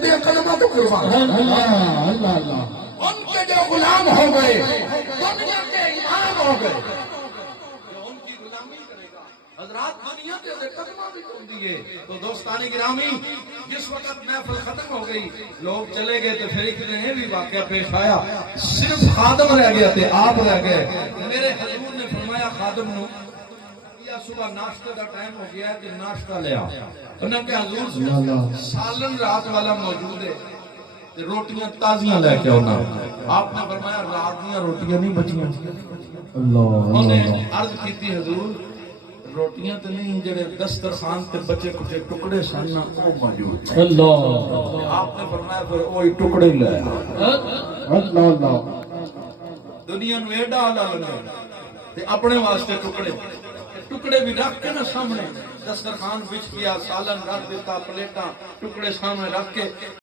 کلمہ تو قربان اللہ اللہ اللہ ان کے جو غلام ہو گئے دنیا کے امام ہو گئے جو ان کی غلامی کرے گا حضرات دنیا کے کلمہ بھی کر دیے تو دوستانی گرامی جس وقت محفل ختم ہو گئی لوگ چلے گئے تو پھر ایک دن بھی واقعہ پیش آیا صرف خادم رہ گئے تھے آپ رہ گئے میرے حضور نے فرمایا خادم نو صبح ناشتہ کا ٹائم ہو گیا ہے کہ ناشتہ لے آ انہوں نے کہا حضور سالن رات والا موجود ہے روٹیاں تازیاں لے کے ہونا آپ نے فرمایا رات دیا روٹیاں نہیں بچیاں انہوں نے عرض کی تھی حضور روٹیاں تو نہیں جڑے دسترخوان تے بچے کچھ ٹکڑے سن وہ موجود ہیں آپ نے فرمایا پھر وہی ٹکڑے لے آ دنیا نو ایڈا حلال تے اپنے واسطے ٹکڑے بھی رکھ کے نا سامنے دسترخوان بچھ گیا سالن رکھ دیتا پلیٹاں ٹکڑے سامنے رکھ کے